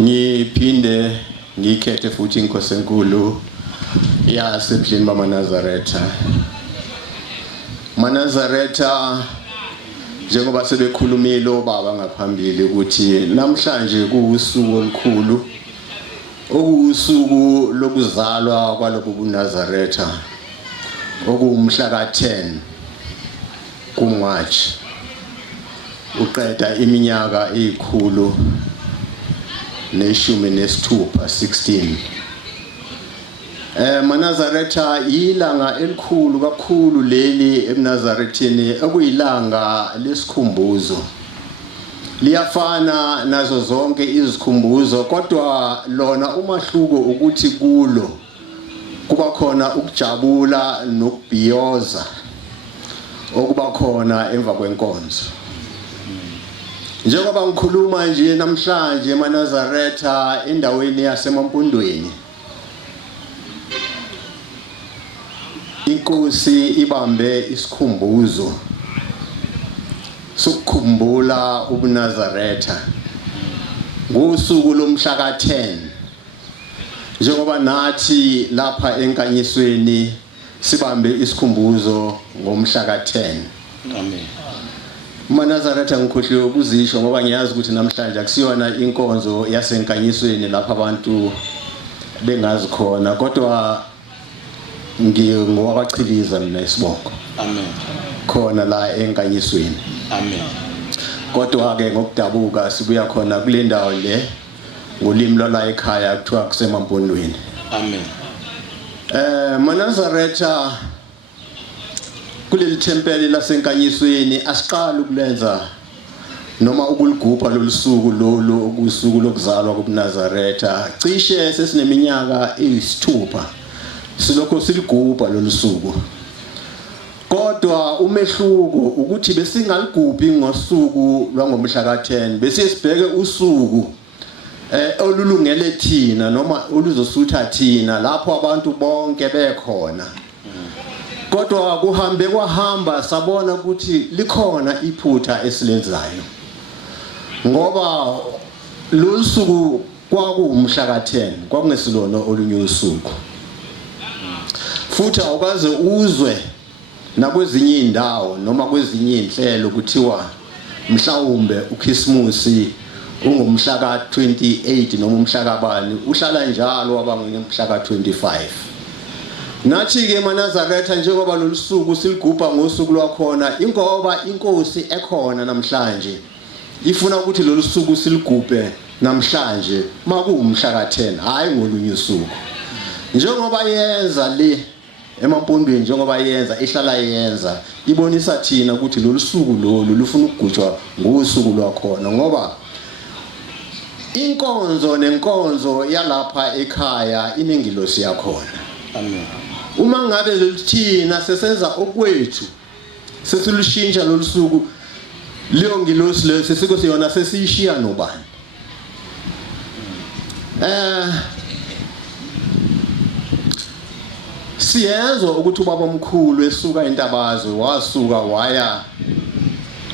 Ngiphinde ngikhethe futhi inkosi enkulu yaseBhlini bamaNazaretha. MaNazaretha njengoba sebekhulumile obaba ngaphambili ukuthi namhlanje kuusuku olukhulu, okuusuku lokuzalwa kwalobu buNazaretha, okumhla ka-10 kuMarch, uqeda iminyaka eyikhulu neshumi nesithupha 16. MaNazaretha ilanga elikhulu kakhulu leli eNazarethini, okuyilanga lesikhumbuzo. Liyafana nazo zonke izikhumbuzo, kodwa lona umahluko ukuthi kulo kuba khona ukujabula nokubhiyoza okuba khona emva kwenkonzo. Njengoba ngikhuluma nje namhlanje eMaNazaretha endaweni yaseMampondweni, inkosi ibambe isikhumbuzo sokukhumbula ubuNazaretha ngosuku lomhla ka-10, njengoba nathi lapha enkanyisweni sibambe isikhumbuzo ngomhla ka-10. Amen. MaNazaretha ngikhohliwe ukuzisho ngoba ngiyazi ukuthi namhlanje akusiyona inkonzo yasenkanyisweni lapha abantu bengazi khona, kodwa ngingowabachiliza mina isibongo. Amen. Khona la enkanyisweni. Amen. Kodwa ke ngokudabuka sibuya khona kule ndawo le ngolimi lwala ekhaya kuthiwa kuseMampondweni. Amen. MaNazaretha kuleli thempeli lasenkanyisweni asiqala ukulenza noma ukuligubha lolusuku lolu okusuku lokuzalwa kobuNazaretha. Cishe sesineminyaka eyisithupha silokho siligubha lolusuku. Kodwa umehluko ukuthi besingaligubhi ngosuku lwangomhla ka-10, bese sibheke usuku olulungele thina noma oluzosutha thina lapho abantu bonke bekhona. Kodwa kuhambe kwahamba sabona ukuthi likhona iphutha esilenzayo, ngoba losuku kwakuwumhla ka-10 kwakungesilona olunye usuku. Futhi awukaze uzwe nakwezinye indawo noma kwezinye inhlelo kuthiwa mhlawumbe uKhisimusi ungumhla ka-28 noma umhla kabani, uhlala njalo wabangumhla ka-25. Nathi ke eMaNazaretha njengoba lolusuku siligubha ngosuku lwakhona, ingoba inkosi ekhona namhlanje ifuna ukuthi lolusuku siligubhe namhlanje makuwumhla ka-10, hayi ngolunye usuku. Njengoba yenza le eMampondweni, njengoba yenza ihlala yenza, ibonisa thina ukuthi lolusuku lolu lufuna ukugujwa ngosuku lwakhona, ngoba inkonzo nenkonzo yalapha ekhaya inengilosi yakhona. Amen. Uma ngabe thina sesenza okwethu sesilushintsha lolusuku, leyo ngilosi leyo sesiko siyona sesiyishiya nobani? Siyezwa ukuthi ubaba omkhulu esuka eNtabazwe wasuka waya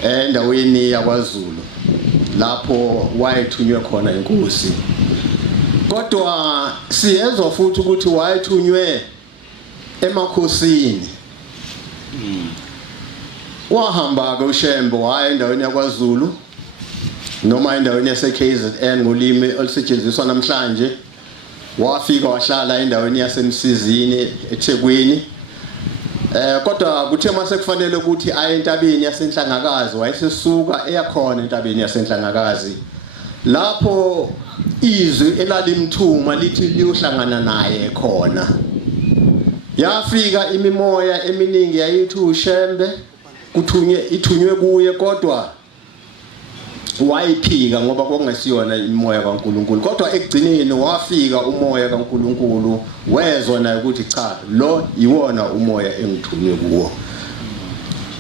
endaweni yaKwaZulu lapho wayethunywe khona inkosi. Kodwa siyezwa futhi ukuthi wayethunywe emakhosini. Wahamba ke uShembe waya endaweni yaKwaZulu noma endaweni yaseKZN ngolimi olusetshenziswa namhlanje. Wafika wahlala endaweni yaseMsizini eThekwini. Kodwa kuthe mase kufanele ukuthi aye entabeni yaseNhlangakazi, wayesesuka eyakhona entabeni yaseNhlangakazi. Lapho izwi elalimthuma lithi liyohlangana naye khona. Yafika imimoya eminingi yayithi uShembe ithunywe kuye, kodwa wayiphika ngoba kwakungesiyona imoya kaNkuluNkulu. Kodwa ekugcineni wafika umoya kaNkuluNkulu, wezwa naye ukuthi cha, lo yiwona umoya engithunywe kuwo.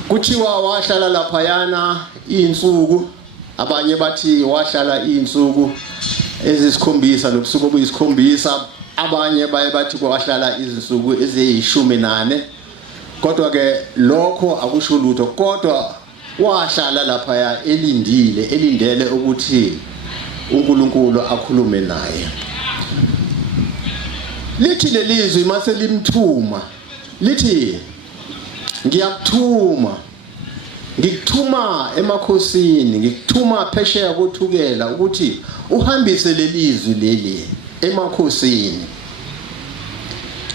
Kuthiwa wahlala laphayana insuku, abanye bathi wahlala insuku ezisikhombisa nobusuku obuyisikhombisa, abanye baye bathi kwahlala izinsuku eziyi-14. Kodwa ke lokho akusho lutho, kodwa wahlala lapha elindele ukuthi uNkulunkulu akhulume naye. Lithi lelizwi mase limthuma lithi ngiyakuthuma, ngikuthuma emakhosini, ngikuthuma phesheya kothukela ukuthi uhambise lelizwi leli emakhosini.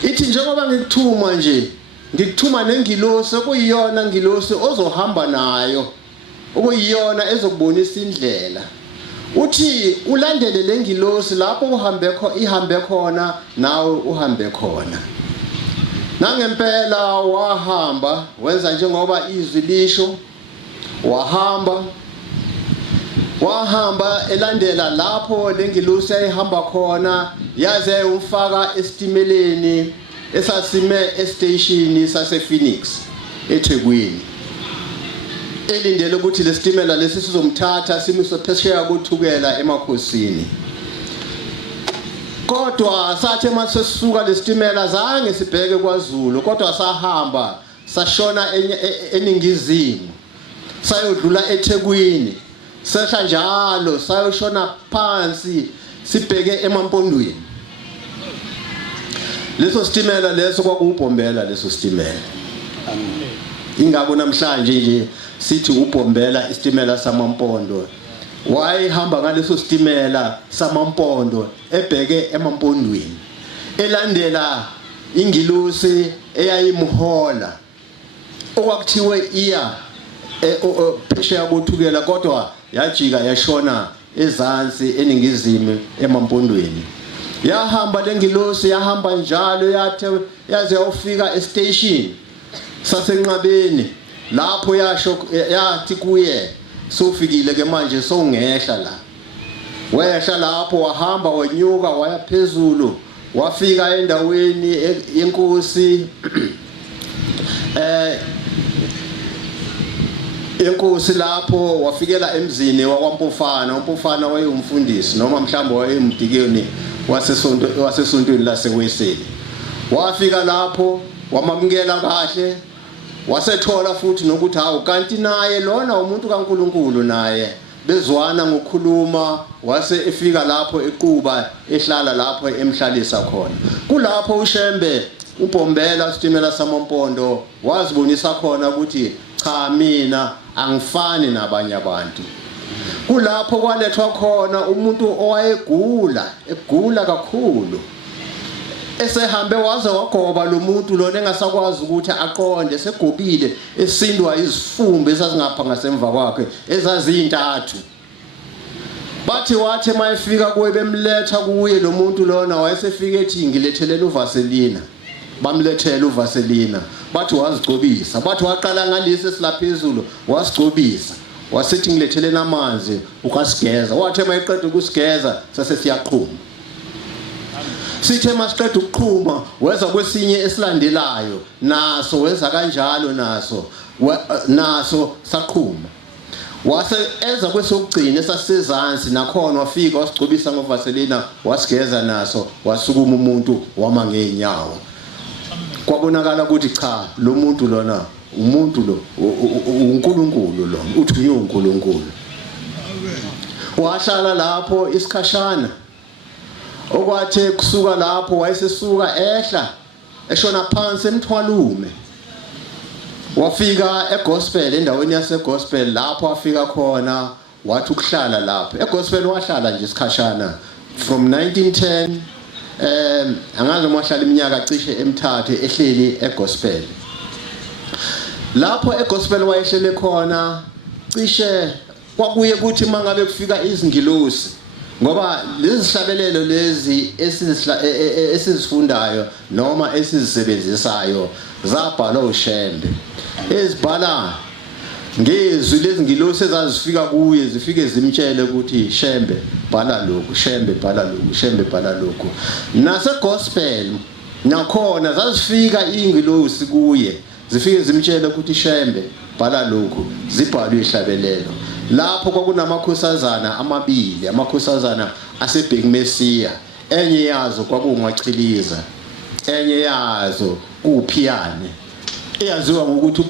Ithi njengoba ngikuthuma nje, ngikuthuma nengilosi okuyiyona ngilosi ozohamba nayo, okuyiyona ezokubonisa indlela. Uthi ulandele lengilosi lapho ihambe khona nawe uhambe khona. Nangempela wahamba wenza njengoba izwi lisho, wahamba elandela lapho lengilosi ayihamba khona, yaze umfaka esitimeleni esasime estation sase Phoenix eThekwini. Elindele ukuthi lesitimela lesi sizomthatha simise phesheya kothukela emakhosini. Kodwa sathe mase sisuka lesitimela zange sibheke kwaZulu, kodwa sahamba sashona eningizimu, sayodlula eThekwini, sehla njalo sayoshona phansi sibheke eMampondweni. Leso sitimela leso kwakuwuBhombela leso sitimela. Ingakho namhlanje nje sithi uBhombela isitimela saMampondo. Wayehamba ngaleso sitimela saMampondo ebheke eMampondweni, elandela ingilosi eyayimhola okwakuthiwe iya phesheya kothukela, kodwa yajika yashona ezansi eningizimu eMampondweni. Yahamba lengilosi, yahamba njalo yaze yafika estation sasenqabeni, lapho yathi kuye sofikile ke manje songehla la. Wehla lapho wahamba wanyuka waya phezulu, wafika endaweni yenkosi inkosi lapho wafikela emzini wakwaMpofana. uMpofana wayeyumfundisi noma mhlawumbe wayeyumdikeni wasesontweni laseWeseli. Wafika lapho wamamukela kahle, wasethola futhi nokuthi hawu kanti naye lona umuntu kaNkulunkulu, naye bezwana ngokukhuluma. Wase efika lapho eQuba, ehlala lapho emhlalisa khona. Kulapho uShembe uBhombela sitimela saMampondo wazibonisa khona ukuthi cha, mina angifani nabanye abantu. Kulapho kwalethwa khona umuntu egula kakhulu, esehambe waze wagoba lo muntu lona engasakwazi ukuthi aqonde, segobile esindwa izifumbe esazingapha ngasemva kwakhe ezazintathu. Bathi wathi mayefika kuye bemletha kuye lo muntu lona, wayesefika ethi ngilethelela uVaselina. Bamlethela uVaselina, bathi wazigcobisa, bathi waqala ngalesi esilaphezulu wasigcobisa, wasithi ngilethelena amanzi ukasigeza. Wathi mayeqeda ukusigeza sase siyaqhuma. Sithe masiqeda ukuqhuma weza kwesinye esilandelayo, naso wenza kanjalo, naso saqhuma. Wase eza kwesokugcina esasezansi nakhona wafika wasigcobisa ngoVaselina, wasigeza naso, wasukuma umuntu wama ngeenyawo. Kwabonakala ukuthi cha, lo muntu lona umuntu lo uNkulunkulu lo, uthi uNkulunkulu. Wahlala lapho isikhashana, okwathi kusuka lapho wayesesuka ehla eshona phansi emthwalume. Wafika eGospel, endaweni yaseGospel, lapho afika khona wathi ukuhlala lapho eGospel. Wahlala nje isikhashana from 1910 angazi wahlala iminyaka cishe emithathu ehleli eGospel. Lapho eGospel wayehlele khona cishe kwakuye kuthi mangabe kufika izingilosi, ngoba lezi zihlabelelo lezi esizifundayo noma esizisebenzisayo zabhalwa uShembe, ezibhala ngezwi lezingilosi ezazifika kuye, zifike zimtshele ukuthi Shembe bhala lokhu, Shembe bhala lokhu, Shembe bhala lokhu. NaseGospel nakhona zazifika ingilosi kuye, zifike zimtshele ukuthi Shembe bhala lokhu, zibhalwe ihlabelelo. Lapho kwakunamakhosazana amabili, amakhosazana aseBhekmesiya. Enye yazo kwakungwachiliza, enye yazo kuPhiyane. eyaziwa ngokuthi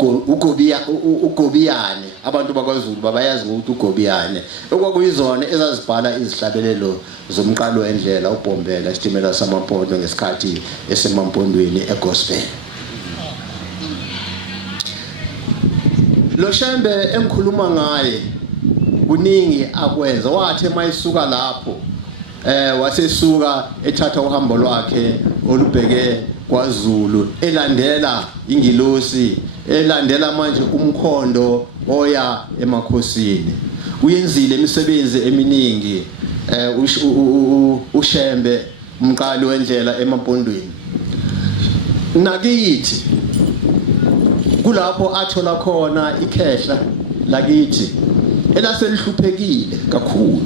uGobiyane. Abantu bakwaZulu babayazi ngokuthi uGobiyane, okwakuyizona ezazibhala izihlabelelo zomqalo wendlela uBombela isitimela samaMpondo ngesikhathi esemampondweni eGospel. Lo Shembe engikhuluma ngaye kuningi akwenza. Wathi mayisuka lapho wasesuka ethatha uhambo lwakhe olubheke kwaZulu, elandela ingilosi, elandela manje umkhondo oya emakhosini. Uyenzile imisebenzi eminingi uShembe umqali wendlela emampondweni. Nakithi kulapho athola khona ikhehla lakithi elaselihluphekile kakhulu,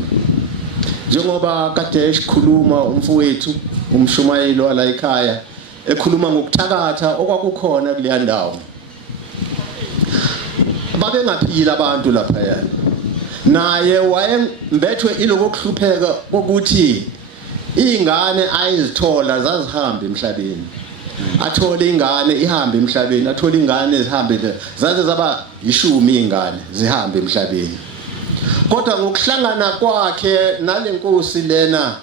njengoba kade esikhuluma umfowethu uMshumayeli wala ekhaya ekhuluma ngokuthakatha okwakukhona kuleya ndawo. Babengaphila abantu lapha yana, naye wayembethwe iloko kuhlupheka kokuthi ingane ayizithola zazihamba emhlabeni. Athole ingane ihambe emhlabeni, athole ingane zihambe, zaze zaba 10 ingane zihambe emhlabeni. Kodwa ngokuhlangana kwakhe nalenkosi lena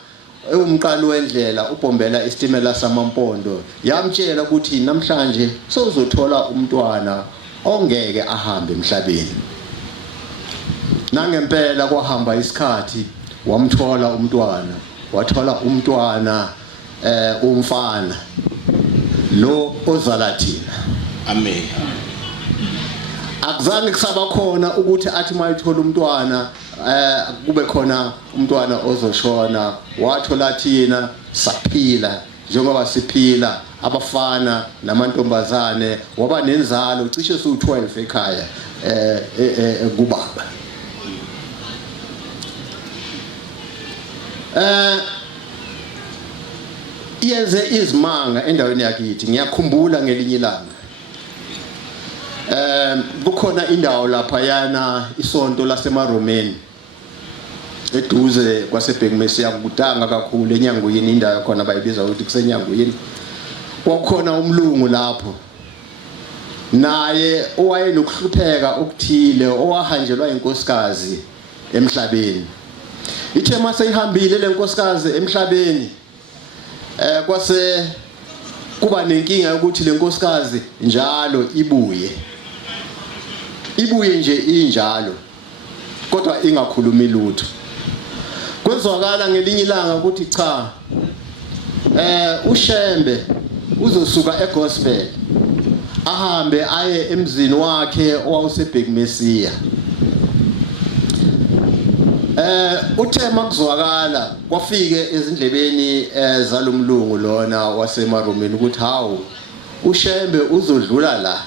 umqalo wendlela uBombela isitimela samaMpondo, yamtshela ukuthi namhlanje sozothola umntwana ongeke ahambe emhlabeni. Nangempela kwahamba isikhathi, wamthola umntwana, wathola umntwana umfana lo ozala thina. Amen. Akuzange kusaba khona ukuthi athi mayithola umntwana kube khona umntwana ozoshona. Wathola thina saphila njengoba siphila abafana namantombazane, waba nenzalo cishe su12 ekhaya kubaba. Yenze izimanga endaweni yakithi. Ngiyakhumbula ngelinye ilanga kukhona indawo lapha yana isonto laseMaromeni eduze kwaseBhekmesi yakudanga kakhulu eNyanguyini, indawo khona bayibiza ukuthi kuseNyanguyini. Kwakukhona umlungu lapho, naye owayenokuhlupheka okuthile, owahanjelwa inkosikazi emhlabeni. Ithe mase ihambile lenkosikazi emhlabeni, kwase kuba nenkinga ukuthi lenkosikazi njalo ibuye nje injalo, kodwa ingakhulumi lutho. Kwezwakala ngelinye ilanga ukuthi cha, uShembe uzosuka eGospel ahambe aye emzini wakhe owawuseBhekmesiya. Uthe makuzwakala kwafike ezindlebeni zalomlungu lona waseMaromeni ukuthi hawu uShembe uzodlula la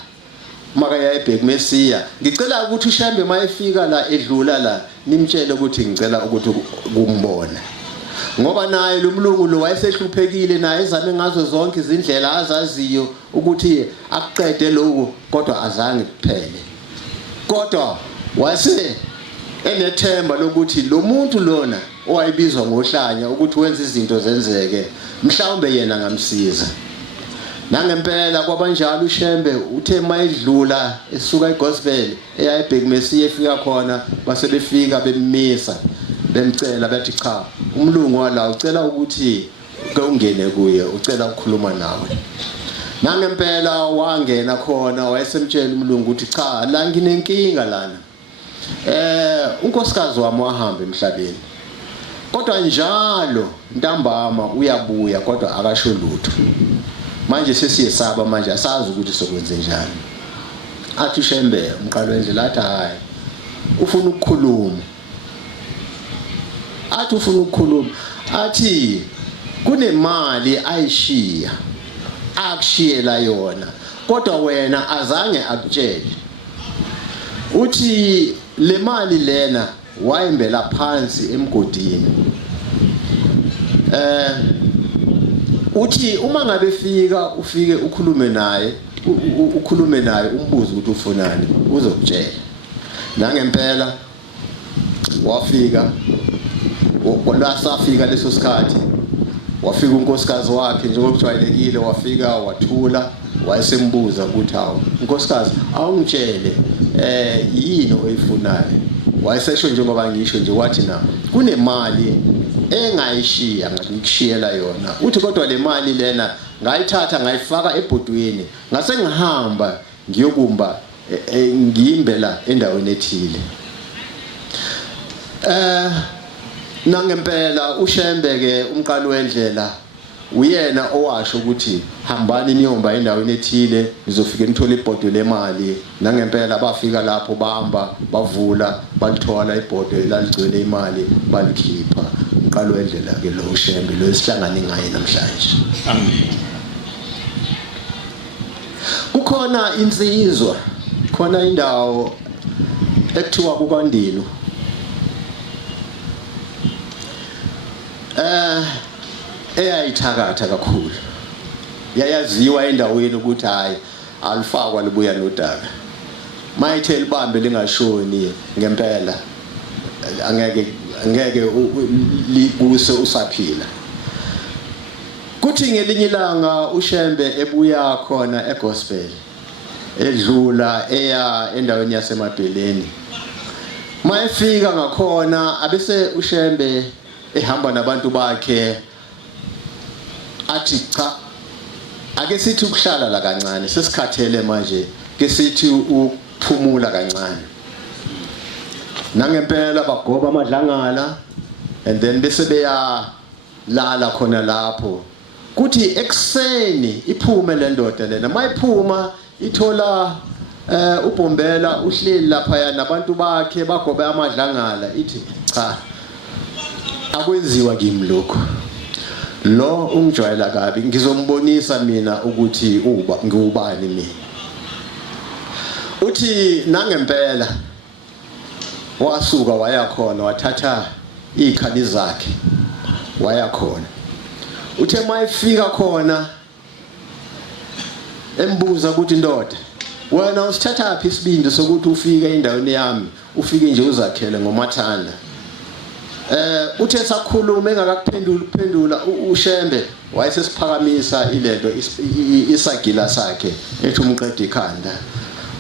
makaya eBhekmesiya. Ngicela ukuthi uShembe mayefika la edlula la nimtshele ukuthi ngicela ukuthi kumbona, ngoba naye lo mlungu lo wayesehluphekile, naye ezame ngazo zonke izindlela azaziyo ukuthi akuqede lokho, kodwa azange kuphele. Kodwa wase enethemba lokuthi lo muntu lona owayibizwa ngohlanya ukuthi wenza izinto zenzeke, mhlawumbe yena ngamsiza. Nangempela kwabanjalo uShembe uthe mayidlula esuka eGospel eya eBhekmesiya efika khona, basebefika bemmisa bemcela bathi cha, umlungu wala ucela ukuthi ke ungene kuye, ucela ukukhuluma nawe. Nangempela wangena khona, wayesemtshela umlungu ukuthi cha, la nginenkinga lana. Unkosikazi wami wahamba emhlabeni, kodwa njalo ntambama uyabuya kodwa akasho lutho. Manje sesiyesaba, manje asazi ukuthi sokwenze njani. Athi uShembe umqalo wendlela athi hayi ufuna ukukhuluma. Athi ufuna ukukhuluma, athi kunemali ayishiya, akushiyela yona, kodwa wena azange akutshele. Uthi le mali lena wayembela phansi emgodini. Uthi uma ngabe fika ufike ukhulume naye, umbuze ukuthi ufunani, uzokutshela. Nangempela wafika, lasafika leso sikhathi wafika unkosikazi wakhe njengokujwayelekile, wafika wathula wayesembuza ukuthi hawu nkosikazi awungitshele yini oyifunayo. Wayesesho njengoba ngisho nje wathi na kunemali engayishiya ngikushiyela yona. Uthi kodwa le mali lena ngayithatha ngayifaka ebhodweni ngase ngihamba ngiyokumba ngiyimbela endaweni ethile. Nangempela uShembe ke umqali wendlela uyena owasho ukuthi hambani niyomba endaweni ethile nizofika nithola ibhodo lemali. Nangempela bafika lapho bahamba bavula balithola ibhodo laligcwele imali balikhipha. Umqali wendlela ke lo uShembe lo esihlangane ngaye namhlanje. Amen. Kukhona insizwa khona indawo ekuthiwa kukaNdilo. Eyayithakatha kakhulu. Yayaziwa endaweni ukuthi hayi alifakwa libuya nodaka. Mayithe libambe lingashoni ngempela angeke likuse usaphila. Kuthi ngelinye ilanga uShembe ebuya khona eGospel edlula eya endaweni yaseMabheleni. Mayefika ngakhona abese uShembe ehamba nabantu bakhe athi cha ake sithi ukuhlala la kancane sesikhathele manje ke sithi ukuphumula kancane. Nangempela bagoba amadlangala and then bese beya lala khona lapho. Kuthi ekseni iphume le ndoda lena mayiphuma ithola uBombela uhleli lapha nabantu bakhe bagobe amadlangala ithi cha akwenziwa kimi lokho. Lo ungijwayela kabi ngizombonisa mina ukuthi ngiubani mina. Uthi nangempela wasuka waya khona wathatha izikhali zakhe waya khona. Uthe mayefika khona embuza ukuthi ndoda wena usithatha phi isibindi sokuthi ufike endaweni yami ufike nje uzakhele ngomathanda. Uthe sakhuluma engakakuphendula uShembe wayesesiphakamisa ilento isagila sakhe ethi umqede ikhanda.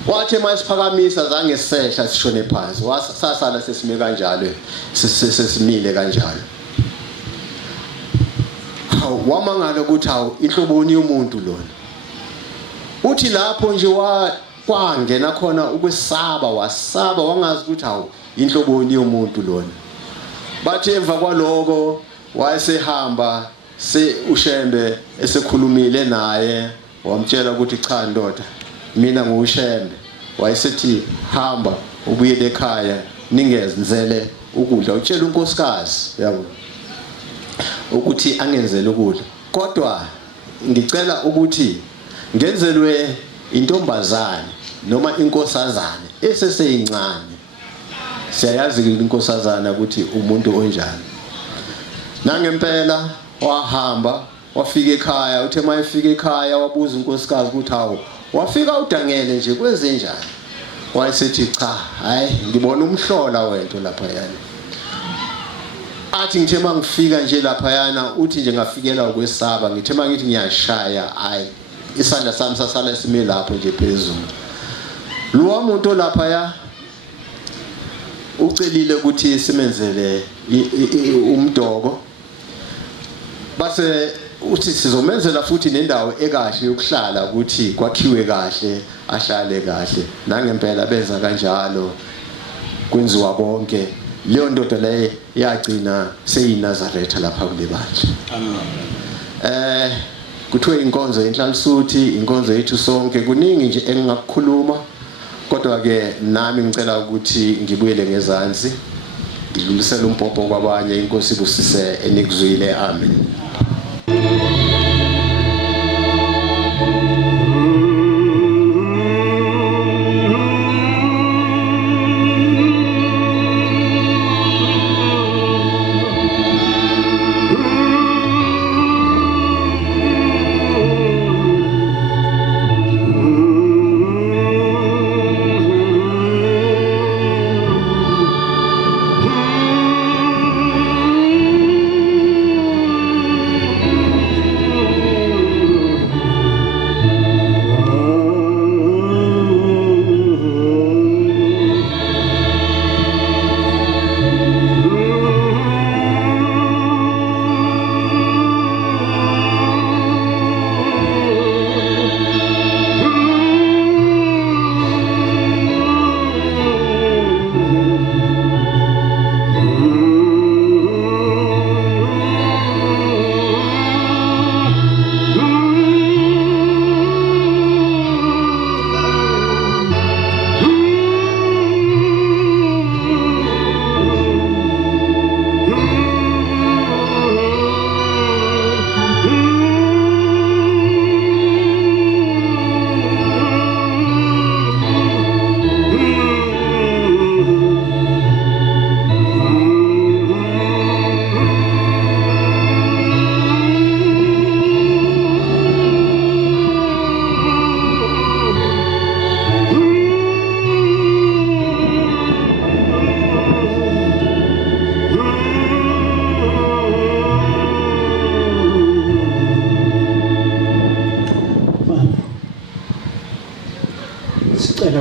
Wathi mayisiphakamisa zange sehla sishone phansi wasasala sesime kanjalo sesimile kanjalo. Wamangala ukuthi hawu inhloboni yomuntu lona. Uthi lapho nje kwangena khona ukwesaba wasaba wangazi ukuthi hawu inhloboni yomuntu lona. Bathe emva kwaloko wayesehamba uShembe esekhulumile naye wamtshela ukuthi cha ndoda mina nguShembe. Wayesethi hamba ubuyele ekhaya ningezenzele ukudla utshela unkosikazi yabo ukuthi angenzele ukudla kodwa ngicela ukuthi ngenzelwe intombazane noma inkosazane eseseyincane. Siyayazi inkosazana ukuthi umuntu onjani. Nangempela wahamba wafika ekhaya. Uthe mayefika ekhaya wabuza unkosikazi ukuthi hawo wafika udangele nje kwezenjani. Wayesethi cha hayi ngibona umhlola wento lapha yana. Athi ngithe mangifika nje lapha yana uthi nje ngafikela ukwesaba ngithe mangithi ngiyashaya hayi isandla sami sasala sime lapho nje phezulu. Lo muntu lapha ya ucelile ukuthi simenzele umdoko base uthi sizomenzela futhi nendawo ekahle yokuhlala ukuthi kwakhiwe kahle ahlale kahle. Nangempela beza kanjalo kwenziwa konke. Leyo ndoda leyo yagcina seyinazaretha lapha kule bandla. Amen. Kuthiwe inkonzo yenhlansuthi inkonzo yethu sonke kuningi nje engingakukhuluma kodwa ke nami ngicela ukuthi ngibuyele ngezansi ngidlulisele umpopho kwabanye. Inkosi ibusise enikuzwile. Amen.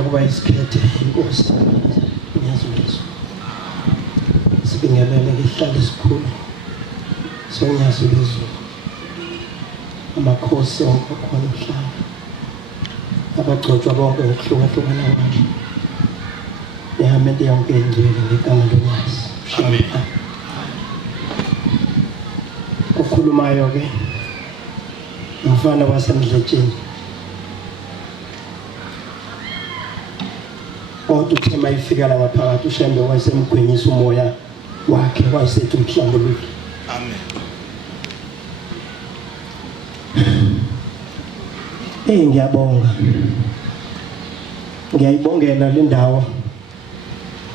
ngoba isikhethe inkosi ngiyazulizwa sibingelele ngehlala isikhulu sonyazulizwa amakhosi onke khona umhlaba abagcotshwa bonke ngokuhlukahlukana kwabo yami ndiyonke ingcwele ngegama lonyasi amen okhulumayo ke umfana wasemdletsheni kodwa uthe mayifika la ngaphakathi uShembe wayesemgwenyisa umoya wakhe wayesethi umhlambululo amen ngiyabonga ngiyayibongela le ndawo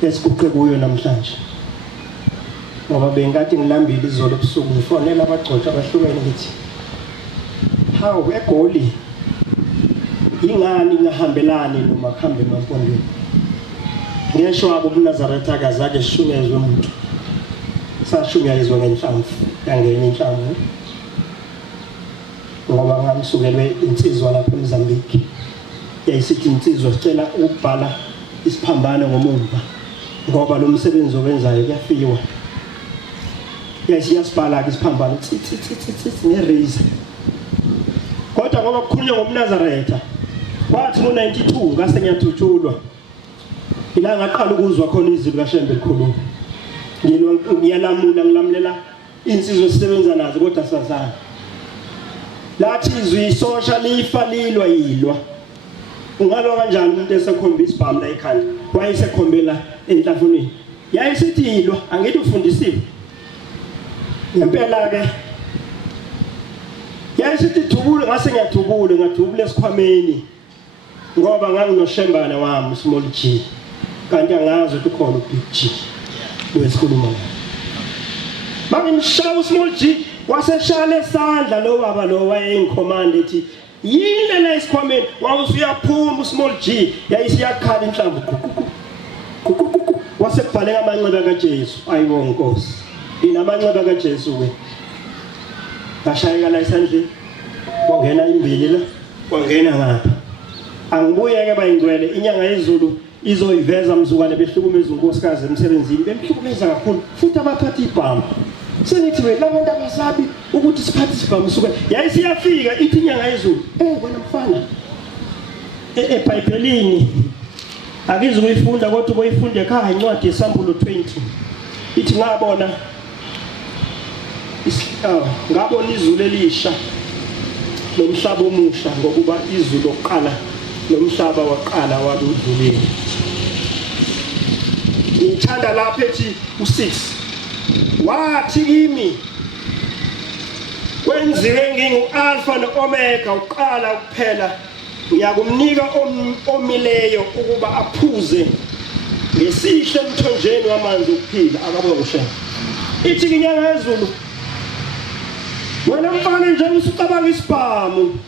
esiguqe kuyo namhlanje ngoba bengathi ngilambile izolo ebusuku ngifonela abagcotshwa abahlukene ngithi hawu eGoli ingani ngahambelani noma kuhambe emampondweni ngisho abo kuNazaretha akazake sishungezwe umuntu sashungezwe ngenhlamvu yangena inhlamvu ngoba ngamsukelwe insizwa lapha eMozambique yayisithi insizwa sicela ukubhala isiphambano ngomumva ngoba lo msebenzi owenzayo kuyafiwa yasibhala ke isiphambano ngereza kodwa ngoba kukhulunywa ngomNazaretha wathi ngo92 ngase ngiyathutshulwa ila ngaqala ukuzwa khona izwi likaShembe likhuluma ngiyalamula ngilamulela insizwe sisebenza nazo kodwa sazana lathi izwi isosha lifa lilwa yilwa ungalwa kanjani umuntu esekhombisa ibhamu la ekhanda wayesekhombela enhlafuneni yayisithi yilwa angithi ufundisiwe ngempela ke yayisithi thubule ngase ngiyadubule ngadubule esikhwameni ngoba nganginoshembana wami small G kanti angazi ukuthi ukhona ubig G wesikhuluma mangimshaya small G waseshale esandla lo baba lo wayengcommand ethi yile la isikhwameni wawusuyaphuma small G yayisiyakhala inhlamvu wasekubhalela amanxeba kaJesu ayibo Nkosi inamanxeba kaJesu ke bashayeka la esandleni wangena imbili la wangena ngapha angibuye ke bayingcwele inyanga yezulu izoyiveza mzukwane behlukumeza unkosikazi emsebenzini bemhlukumeza kakhulu futhi abaphathi ibhamu sengithi wena labantu abasabi ukuthi siphathe isibhamu suke yayisiyafika ithi inyanga yezulu wena mfana eBhayibhelini akizi ukuyifunda kodwa uboyifunda ekhaya incwadi yesambulo 20 ithi ngabona ngabona izulu elisha nomhlaba omusha ngokuba izulu lokuqala nomhlaba waqala wadudlulile ngithanda lapha ethi u6 wathi kimi kwenziwe ngingu-alpha no-omega uqala ukuphela ngiyakumnika omileyo ukuba aphuze ngesihle emthonjeni wamanzi okuphila akabona uShembe ithi inyanga yezulu wena mfana nje usucabanga isibhamu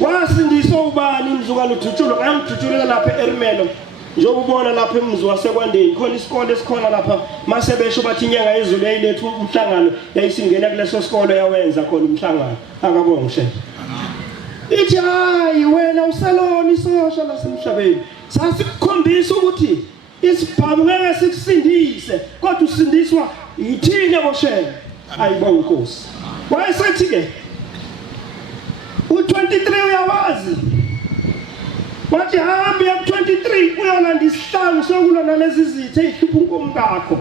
wasindiswa ubani umzukwana uthutshulwa ngangithutshuleka lapha eErmelo njengoba ubona lapha emzu wasekwandeni khona isikole esikhona lapha mase besho bathi inyanga yezulu yayilethu umhlangano yayisingena kuleso sikole yawenza khona umhlangano akabonga uShembe ithi hayi wena usalona isosha lasemhlabeni sasikukhombisa ukuthi isibhamu ngeke sikusindise kodwa usindiswa yithina boShembe ayibonga Nkosi wayesethi ke u23 uyawazi wathi hambi ya23 uyolanda isihlanu sokulwa nalezi zithe ezihlupha unkomkakho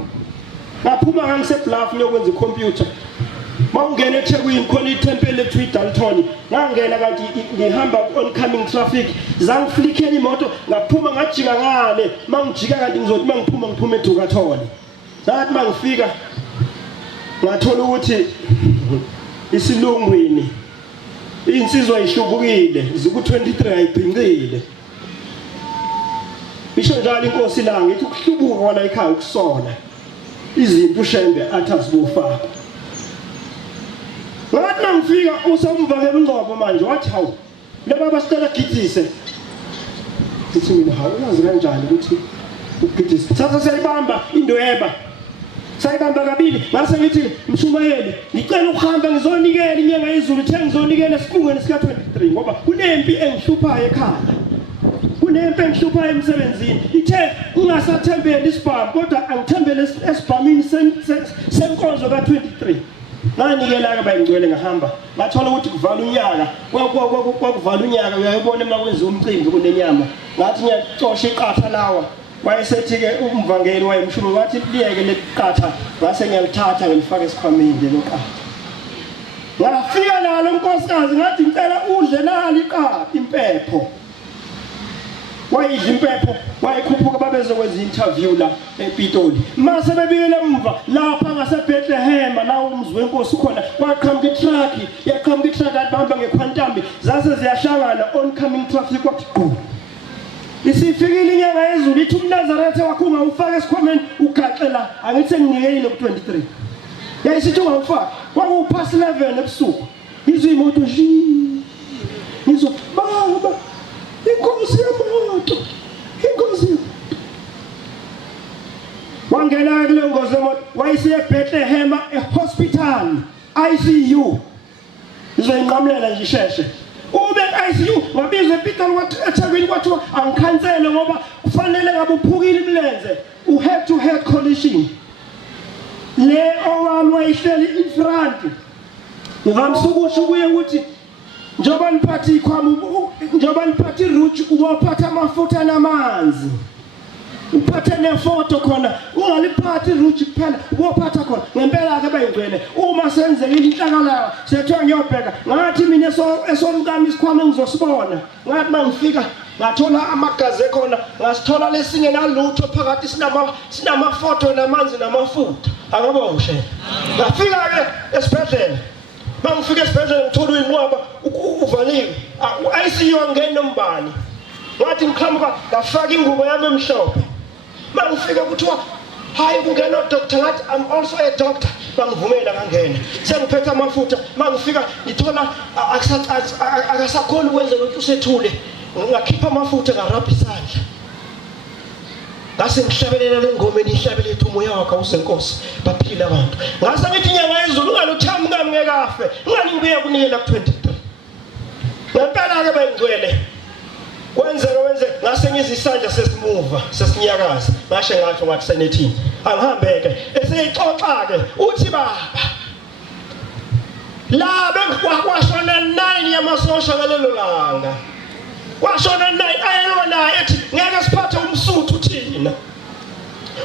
ngaphuma ngangisebluff ngiyokwenza icomputer mawungena eThekwini khona itempele ethu Dalton ngangena kanti ngihamba oncoming traffic zangiflikhela imoto ngaphuma ngajika ngale mangijika kanti ngizothi mangiphuma ngiphume eDukathole zathi mangifika ngathola ukuthi isilungwini insizwa ishlubukile ziku23 ayibhincile isho njalo Inkosi langa ithi ukuhlubuka kwala ekhaya ukusona izinto uShembe athi azibufaka ngathi mangifika usamvakela uNgcobo manje wathi hawu laba basicela gidise ithi mina hawu uyazi kanjani ukuthi ugidise sasa siyayibamba indweba sayibamba kabili ngase ngithi Mshumayeli ngicela ukuhamba ngizonikela inyanga yezulu the ngizonikela esiqungweni sika 23 ngoba kunempi engihluphayo ekhaya kunempe enhlupha emsebenzini ithe ungasathembeli isibhamu kodwa angithembele esibhamini senkonzo ka23 nganikela ke bayingcwele ngahamba ngathola ukuthi kuvala unyaka kwakuvala unyaka uyayibona emakwenza umcimbi kunenyama ngathi ngiyacosha iqatha lawa wayesethi ke umvangeli wayemshumo wathi liyeke leqatha ngase ngiyalithatha ngilifaka esikhwameni leqatha ngafika nalo unkosikazi ngathi ngicela udle nalo iqatha impepho wayidla impepho wayikhuphuka babezokwenza interview la ePitoli mase bebikele emva lapha ngaseBethlehem la umzi wenkosi khona waqhamuka itruck yaqhamuka itruck abamba ngekhwantambi zase ziyahlangana oncoming traffic kwaqhu isifikile inyanga yezulu ithi uMnazaretha wakho ungawufaka esikhwameni ugaxela angithi senginikeyile ku23 yayisithi ungawufaka kwakupast 11 ebusuku izwe imoto ngizo baba inkosi yemoto inkosi wangena kule ngozi yemoto wayisiye eBethlehem ehospital ICU izoyinqamulela nje isheshe ube ICU ngabizwe ePitoli wathi eThekwini kwathi angikhansele ngoba kufanele ngabe uphukile imlenze head to head collision le owami wayihleli in front ngamsukusho kuye ukuthi njoba niphathi ikhwama njoba niphathi iruch ubophatha amafutha namanzi uphathe nefoto khona ungaliphathi iruch kuphela ubophatha khona ngempela ke bayingcwele uma senzekile inhlakalayo sethiwa ngiyobheka ngathi mina esomkami isikhwama ngizosibona ngathi mangifika ngathola amagazi ekhona ngasithola lesinye nalutho phakathi sinamafoto namanzi namafutha akabonge shela ngafika ke esibhedlela mangifika esibhedlela ngithola inqwaba uvaliwe ICU angena nombani ngathi ngiqhamuka ngafaka ingubo yami emhlophe mangifika kuthiwa hayi kungena doctor ngathi I'm also a doctor bangivumela ngangena sengiphethe amafutha mangifika ngithola akasakhona ukwenza lokhu usethule ngakhipha amafutha ngarabha isandla ngase ngihlabelela lengomeni ihlabelethe umoya wakhe usenkosi baphila abantu ngase ngithi inyanga yezulu ungaluthamu kami ngekafe ngani ngibuye kunikela ku23 ngempela ke bayingcwele wenze ngase ngizisandla sesimuva sesinyakaza ngashe ngathi ngathi senethini angihambeke eseyixoxa ke uthi baba la bengikwashona 9 yamasosha ngalelo langa kwashona 9 ayelona ethi ngeke siphathe umsuthu thina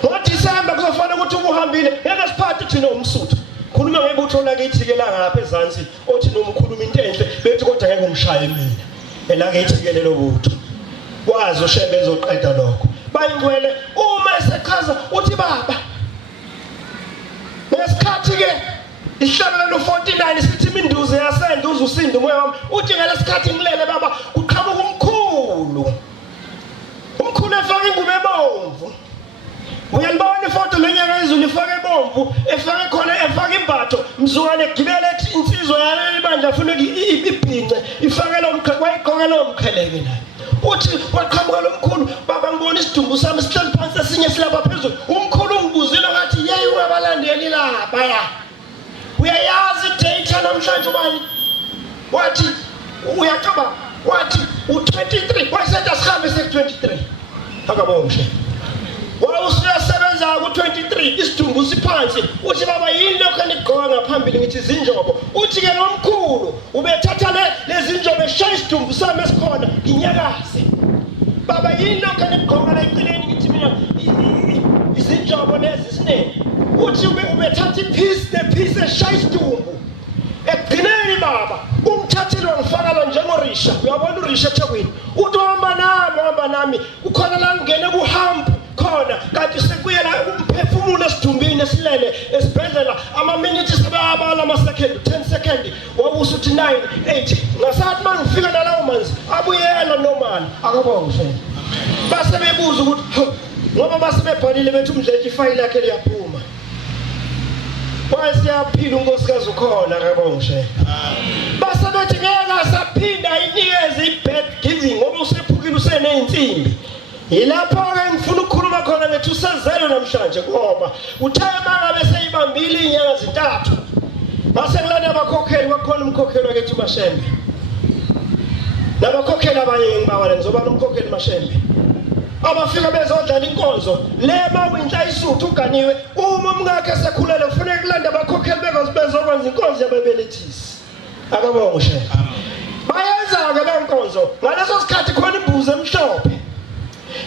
ngoDisemba kuzofanele ukuthi ukuhambile ngeke siphathe thina umsuthu khuluma ngebutho lakithi ke la ngapha eZansi othi nomkhuluma into enhle bethi kodwa ngeke umshaye mina elakithi ke lelo butho kwazi ushebe ezoqeda lokho bayingcwele uma esechaza uthi baba ngesikhathi ke ihlabelelo 49 sithi iminduze yasenduza usinda umoya wami uthi ngalesikhathi ngilele baba uqhamuka umkhulu efaka ingubo ebomvu uyalibona ifoto lenyanga yezulu ifaka ebomvu efaka khona efaka imbatho mzukwane gibele ethi insizwa yaleli bandla afuna ibhince ifake lo mqhele wayiqoka lo mqheleke naye uthi waqhamuka lo mkhulu baba ngibona isidumbu sami sihleli phansi esinye silapha phezulu umkhulu ungibuzile ngathi yeye ungabalandeli lapha ya uyayazi data namhlanje ubani wathi uyaqaba wathi u23 wayesetha sihambe sek23 akabonge wawusiyasebenza ku23 isidumbu siphansi uthi baba yini lokho enigqoka ngaphambili ngithi zinjobo uthi ke nomkhulu ubethatha lezi njobo eshaya isidumbu sami esikhona nginyakaze baba yini lokho enigqoka la eceleni ngithi mina izinjobo lezi sinene uthi ubethatha ipiece eshaya isidumbu ekugcineni baba umthathile ngifakala njengoRisha uyabona uRisha eThekwini uthi hamba nami ukhona la ngene kuhambo khona kanti sekuyela umphefumulo esidumbini esilele esibhedlela ama-minutes sebeyabala ama-second 10 second wawusuthi 9 8 ngasathi mangifika nalawo manzi abuyela normal akabonge shela base bebuza ukuthi ngoba base bebhalile bethi umdletshe ifayile yakhe liyaphuma wasiyaphila unkosikazi ukhona akabonge shela base bethi ngeke asaphinda inikeze i-bed giving ngoba usephukile useney'nsimbi yilapho-ke ngifuna ukukhuluma khona ngethi usezelo namhlanje ngoba uthe mangabe seyibambile iy'nyanga zintathu base ngilanda abakhokheli kwakhona umkhokheli wakethi uMashembe nabakhokheli abanye ngibawale ngizoba nomkhokheli Mashembe abafika bezodlala inkonzo lema winhla isuthu uganiwe uma umngakhe sekhulele kufanele kulanda abakhokheli bezokwenza inkonzo yababelethisi akabonge Shembe bayenza-ke le nkonzo ngaleso sikhathi khona imbuzi emhlophe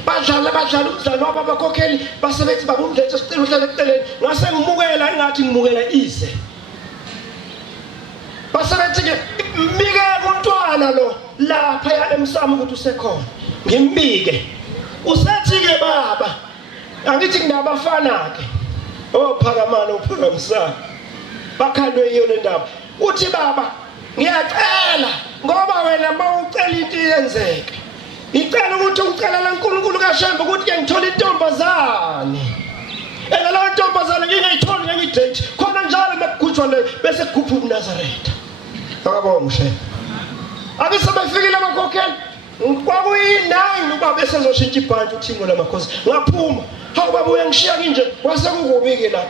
badlala umdlalo wabo abakhokheli basebethi babumdlethe sicela uhlale eceleni ngase ngimukela engathi ngimukela ise basebethi-ke mbike umntwana lo lapha emsamo ukuthi usekhona ngimbike usethi-ke baba angithi kunabafana-ke ophakamana uphakamisana bakhalwe yiyo le ndaba uthi baba ngiyacela ngoba wena mawucela into yenzeke ngicela ukuthi ucelela uNkulunkulu kaShembe ukuthi ke ngithola intombazane leyo ntombazane ngingayitholi ngengidate khona njalo makugujwa le bese kukhupha uNazaretha akabonge Shembe ake sebefikile abakhokheli kwakuyi9 ubaba esezoshintsha ibhanti uthingo lamakhosi ngaphuma hawu baba uyangishiya kinje wase kukubike lapha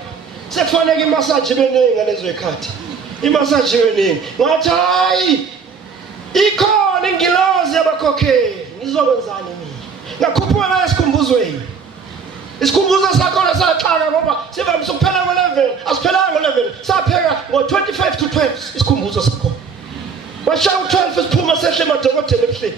sekufanele imassage beningi ngalezo ekhathi imassage beningi ngathi hayi ikhona ingilozi yabakhokheli ngizokwenzani mina ngakhuphuka la esikhumbuzweni isikhumbuzo sakhona saxaka ngoba sivamise ukuphela ngo11 asiphelanga ngo11 sapheka ngo25 to 12 isikhumbuzo sakhona washaya u12 siphuma sehle emadokotela ebuhleni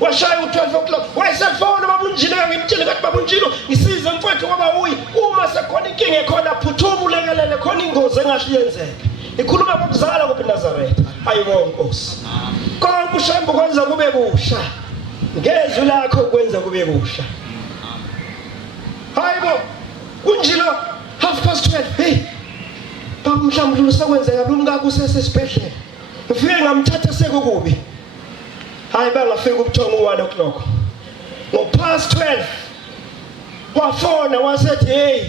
washaya u12 o'clock wayesefona babunjile ngimtshele kathi babunjilo ngisize mfowethu ngoba uma sekhona inkinga ekhona phuthuma ulekelele khona ingozi engahle yenzeke ikhuluma ngokuzala kuphi Nazaretha ayibonge Nkosi konke uShembe kwenza kube kusha ngezwi lakho kwenza kube kusha hayibo kunjilo 12:30 hey baba mhlawumbe usekwenzeka lumkakho usesesibhedlela ngifike ngamthatha sekukubi hayi bangafika ubuthongo 1 o'clock ngo12 wafona wasethi hey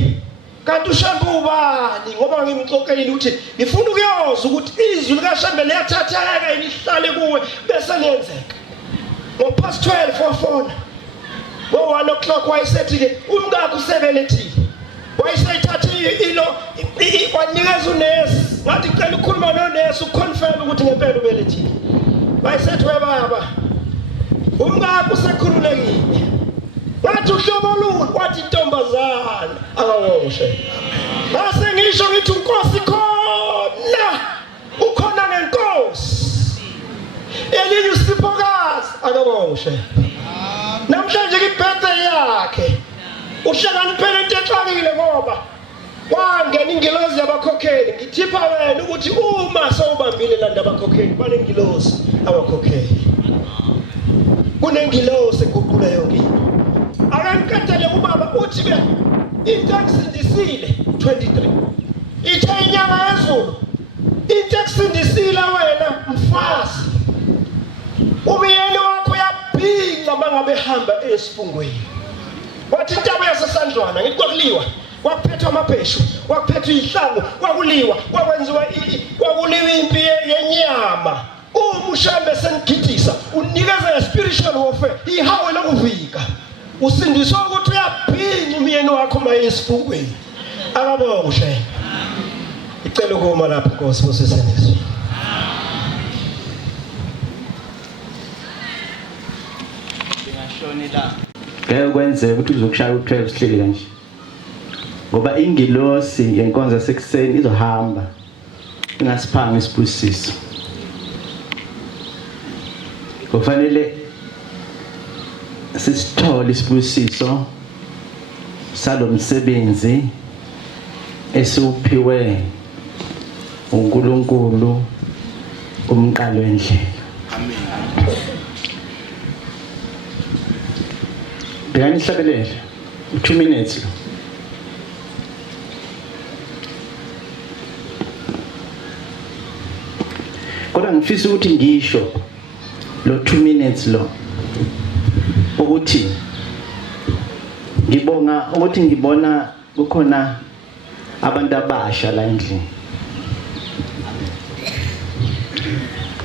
kanti uShembe ubani ngoba ngimxokelile ukuthi ngifuna ukuyozwa ukuthi izwi likaShembe liyathatheka inihlale kuwe bese liyenzeka ngo12 wafona ngo1 o'clock wayesethi-ke umkakho usebelethile wayeseyithatha ilo wanikeza unesi ngathi ngicela ukukhuluma nonesi ukuconfirm ukuthi ngempela ubelethile wayesethi webaba umkakho usekhululekile wathi uhlobo luni wathi intombazana akawoshe base ngisho ngithi uNkosi khona ukhona ngenkosi elinye usiphokazi akawoshe namhlanje ibirthday yakhe uhlakaniphele into exakile ngoba kwangena ingilozi yabakhokheli ngithipha wena ukuthi uma sowubambile landa abakhokheli banengilozi abakhokheli kunengilozi eguqula yonke akankatele ubaba uthi-ke into ekusindisile 23 ithe inyanga yezulu into ekusindisile wena mfazi umyeni wakho uyabhinca mangabe hamba esifungweni wathi intaba yasesandlwana ngithi kwakuliwa kwakuphethwa amabheshu kwakuphethwa izihlangu kwakuliwa kwakuliwa impi yenyama uma uShembe senigidisa unikeza spiritual warfare ihawe lokuvika usindiswa ukuthi uyabhinca umyeni wakho maye esifungweni akabonge uShembe icela ukuma lapha Nkosi bosesenzwe ngeke kwenzeke ukuthi uzokushaya u12 sihleli kanje ngoba ingilosi ngenkonzo yasekuseni izohamba ingasiphanga isibusiso kufanele sisithole isibusiso salomsebenzi esiuphiwe uNkulunkulu umqalo endlela. Amen. Bhekani ihlabelele 2 minutes lo. Kodwa ngifisa ukuthi ngisho lo 2 minutes lo ukuthi ngibona kukhona abantu abasha la endlini.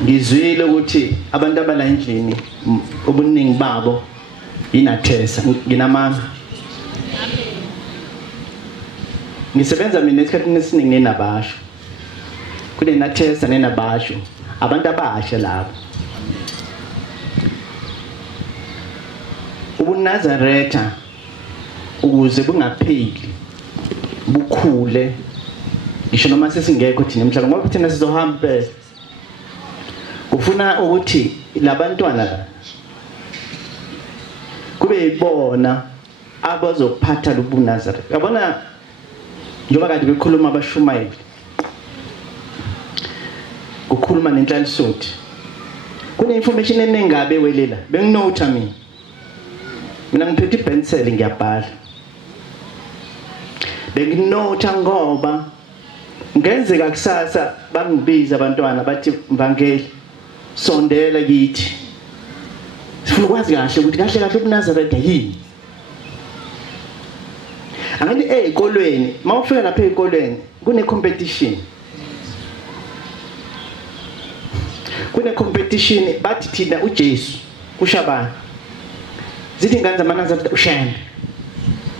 Ngizwile ukuthi abantu abala endlini obuningi babo inathesa nginamama. Ngisebenza mina esikhathini esiningi nenabasho. Kunenathesa nenabasho abantu abasha lapho. ubuNazaretha ukuze bungapheli bukhule ngisho noma sesingekho thina emhlabeni ngoba thina sizohamba phela ufuna ukuthi labantwana la kube yibona abazophatha lobuNazaretha yabona njengoba kade bekhuluma abashumayeli ukukhuluma nenhlalisothi kune information eningabe welela benginotha mina ngiphethe ipencil ngiyabhala benginotha ngoba ngenzeka kusasa bangibiza abantwana bathi mvangeli sondela kithi sifuna ukwazi kahle ukuthi kahle ubuNazaretha yini angathi ezikolweni mawufika lapha ezikolweni kune competition bathi thina uJesu kushabana zithi ingane zamaNazaretha ushembe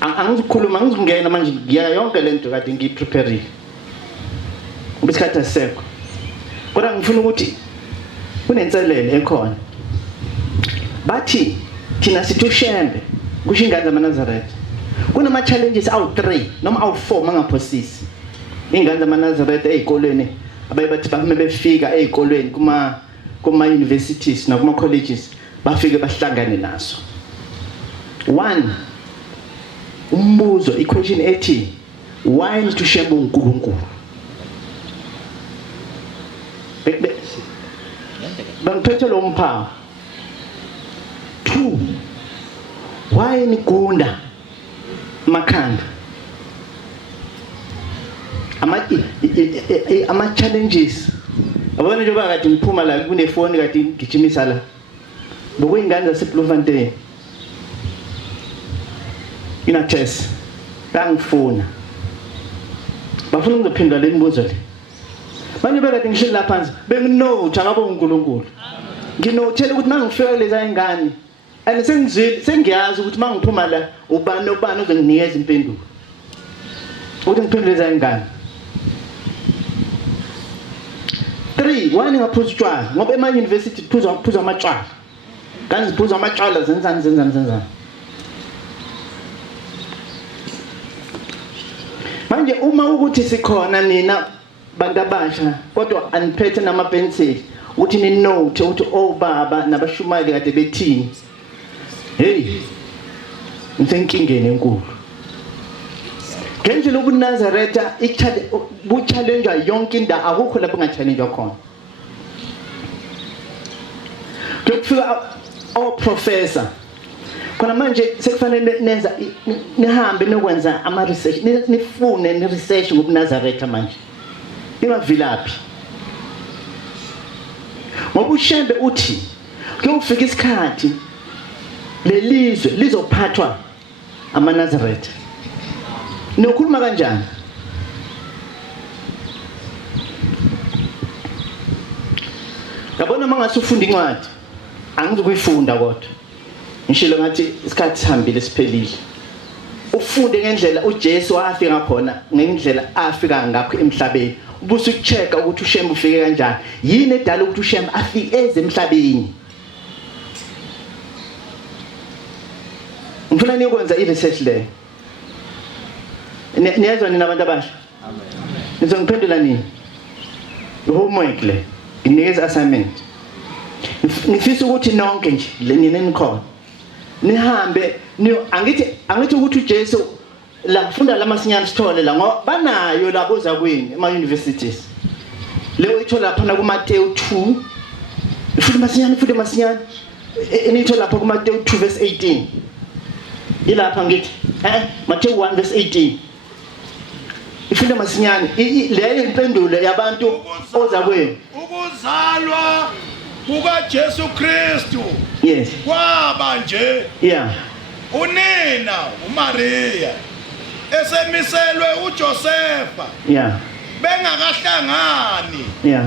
angizikhuluma ngizungena manje ngiya yonke lento kade ngiprepare ubisikhatha seko kodwa ngifuna ukuthi kunenselele ekhona bathi thina sithi ushembe kusho ingane zamaNazaretha kunama challenges awu3 noma awu4 mangaphosisi ingane zamaNazaretha ezikolweni abayibathi bakume befika ezikolweni kuma universities nakuma colleges bafike bahlangane naso 1 umbuzo equation ethi why need to shembe uNkulunkulu bangiphethe lo mphawu 2 why nigunda makhanda ama challenges abona nje bakade ngiphuma la kunefoni kade ngijimisa la bokuyingane zaseBloemfontein inathesi bangifuna bafuna ngizophinda le mibuzo le manje bekade ngihleli la phansi benginotha ngabo uNkulunkulu nginothela ukuthi mangifika leza ingane and sengiyazi ukuthi mangiphuma la ubani nobani uzonginikeza impendulo ukuthi ngiphendule leza ingane 3 wani ngaphuza utshwala ngoba ema-university phuza amatshwala kanti ziphuza amatshwala zenzani manje uma ukuthi sikhona nina bantu abasha kodwa aniphethe namapenseli ukuthi ninote ukuthi obaba nabashumayeli kade bethini hey ngisenkingeni enkulu ngendlela ubuNazaretha bu-challenge yonke indawo akukho lapho nga-challenge khona kufika oprofessor khona manje sekufanele nenza nihambe nokwenza ama-research nifune ni-research ngobuNazaretha manje ningavilaphi ngoba ushembe uthi kuyofika isikhathi lelizwe lizophathwa amaNazaretha nokhuluma kanjani yabona mangase ufunda incwadi angizokuyifunda kodwa ngishilo ngathi isikhathi sihambile siphelile ufunde ngendlela uJesu afika khona ngendlela afika ngakho emhlabeni ubusu check ukuthi ushembe ufike kanjani yini edala ukuthi ushembe afike emhlabeni ngifuna nikwenza i-research le niyazwa nina abantu abasha amen nizongiphendula nini homework le nginikeza assignment ngifisa ukuthi nonke nje nina nikhona nihambe angithi ukuthi uJesu la funda lamasinyana sithole la ngoba banayo labo zakwini ema universities leyo ithola lapha ku Matthew 2 ifunda masinyana enithola lapha ku Matthew 2 verse 18 ilapha ngithi Matthew 1 verse 18 ifunda masinyana leyo impendulo yabantu ozakwini ukuzalwa kukaJesu Kristu yes kwaba nje yeah unina uMaria esemiselwe uJosefa yeah bengakahlangani yeah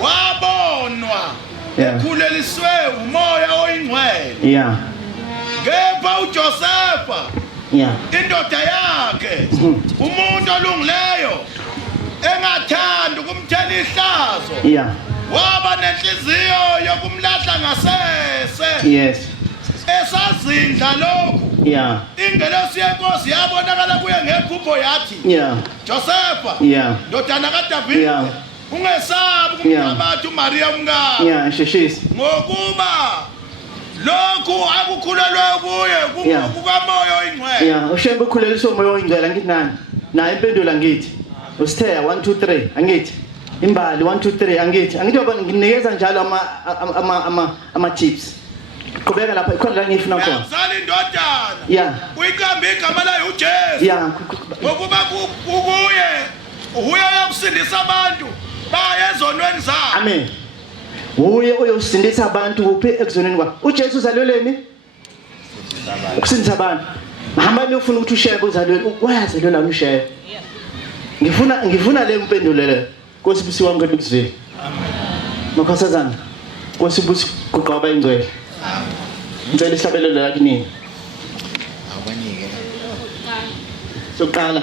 wabonwa ekhuleliswe umoya oyingcwele yeah kepha uJosefa yeah indoda yakhe umuntu olungileyo engathanda ukumthela ihlazo yeah waba nenhliziyo yokumlahla ngasese yes esazindla lokhu Yeah. ingelosi yenkosi yabonakala kuye ngephupho yathi Yeah. Josepha Yeah. ndodana kaDavide Yeah. ungesabi Yeah. kumntabathu Maria umngane Yeah, sheshisi. ngokuba lokhu akukhulelwe kuye Yeah. kukamoya oyingcwele Yeah, ushembe ukhuleliswa umoya oyingcwele angithi nani? Naye impendulo angithi. Usithe 1 2 3 angithi. Imbali 1 2 3 angithi. Angithi ngoba nginikeza njalo ama tips. Qhubeka lapha ikhona la ngifuna khona. uyazala indodana Yeah. uyiqambe igama layo uJesu Yeah. ngokuba kuye uye uyokusindisa abantu baya ezonweni zabo Amen. Uye uyosindisa abantu kuphi ekuzoneni kwa. UJesu uzalelweni? Ukusindisa abantu. Hamba niyofuna ukuthi ushebe uzalelwe. Wayazalelwa la ushebe. Ngifuna le mpendulo le. Nkosi busi wami ngekuzwe. Makhosazana. Nkosi busi kuqaba ingcwele. Ngicela isabelelo lakini. abanike Soqala.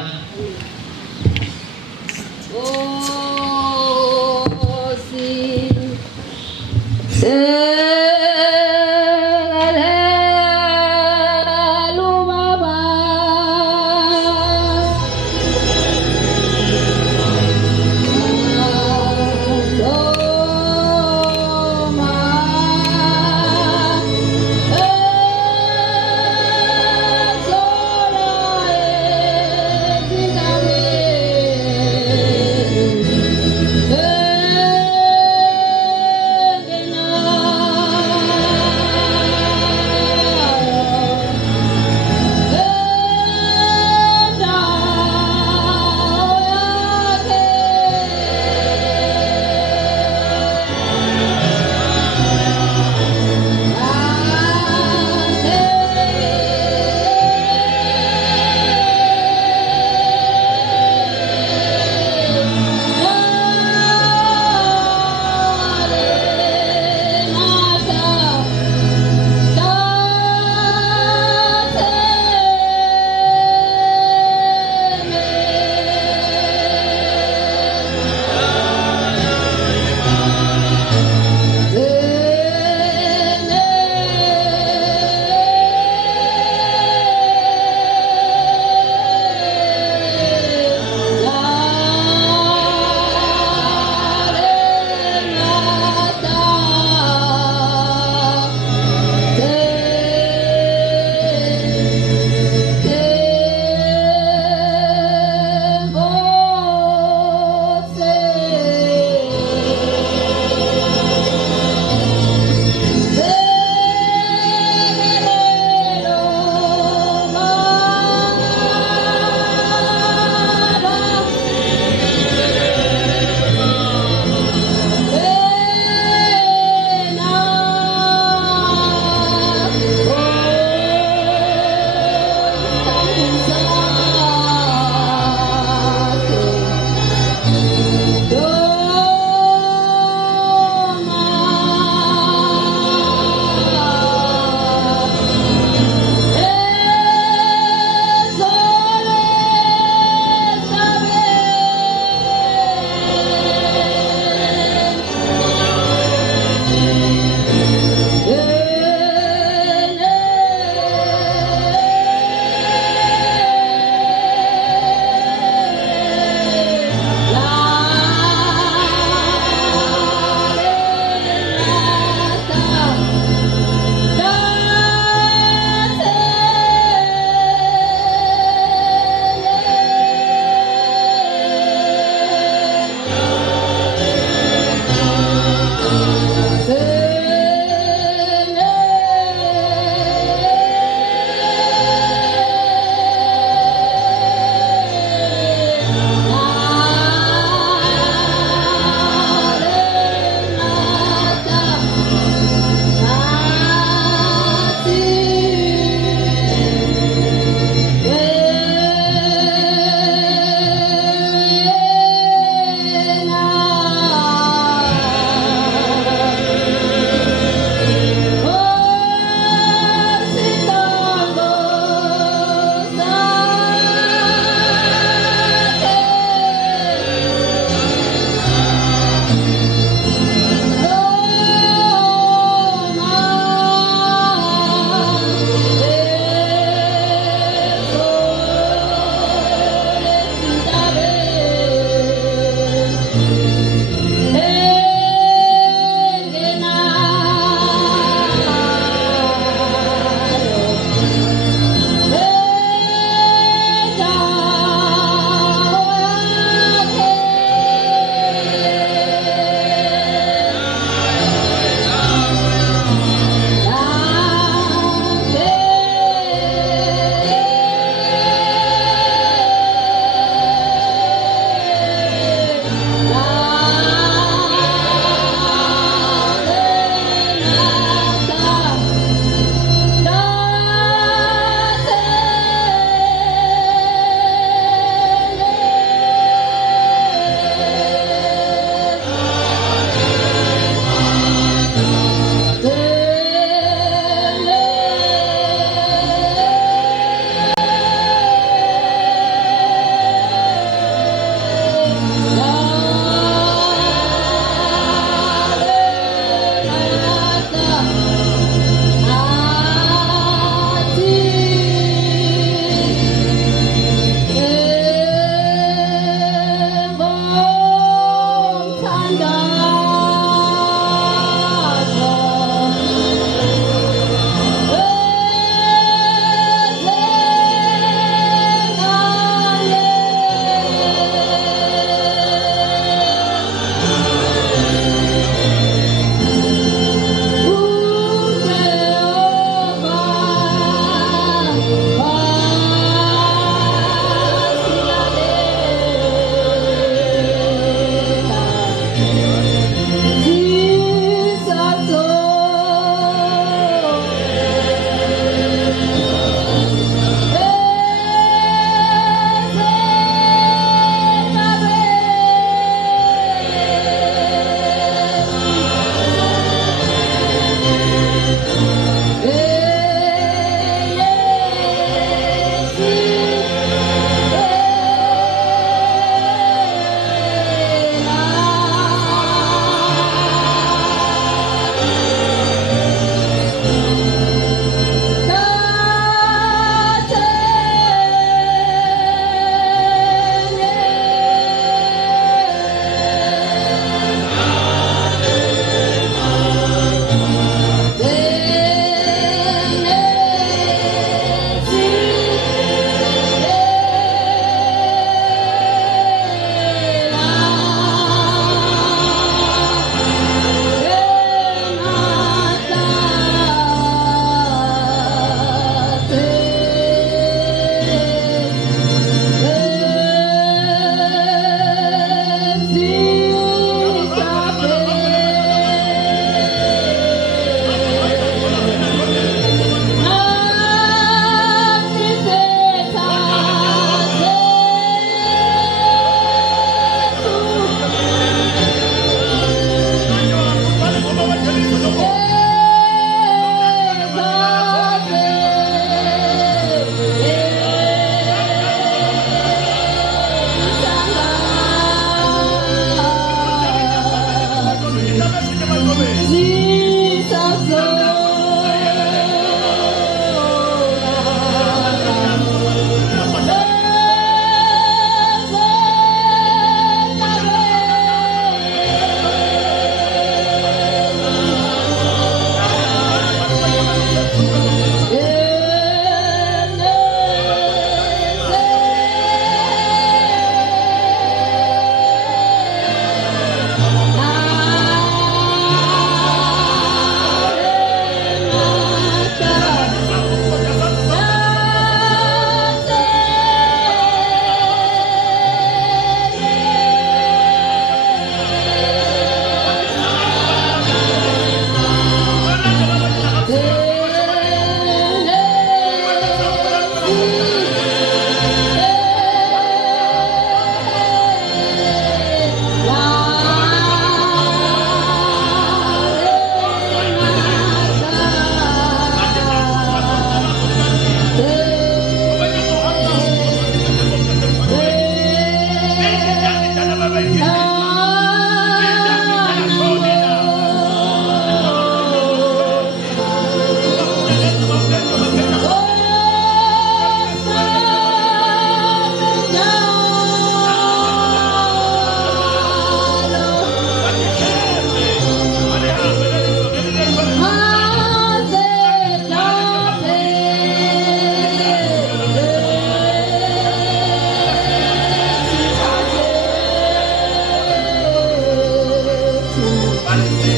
Hallelujah.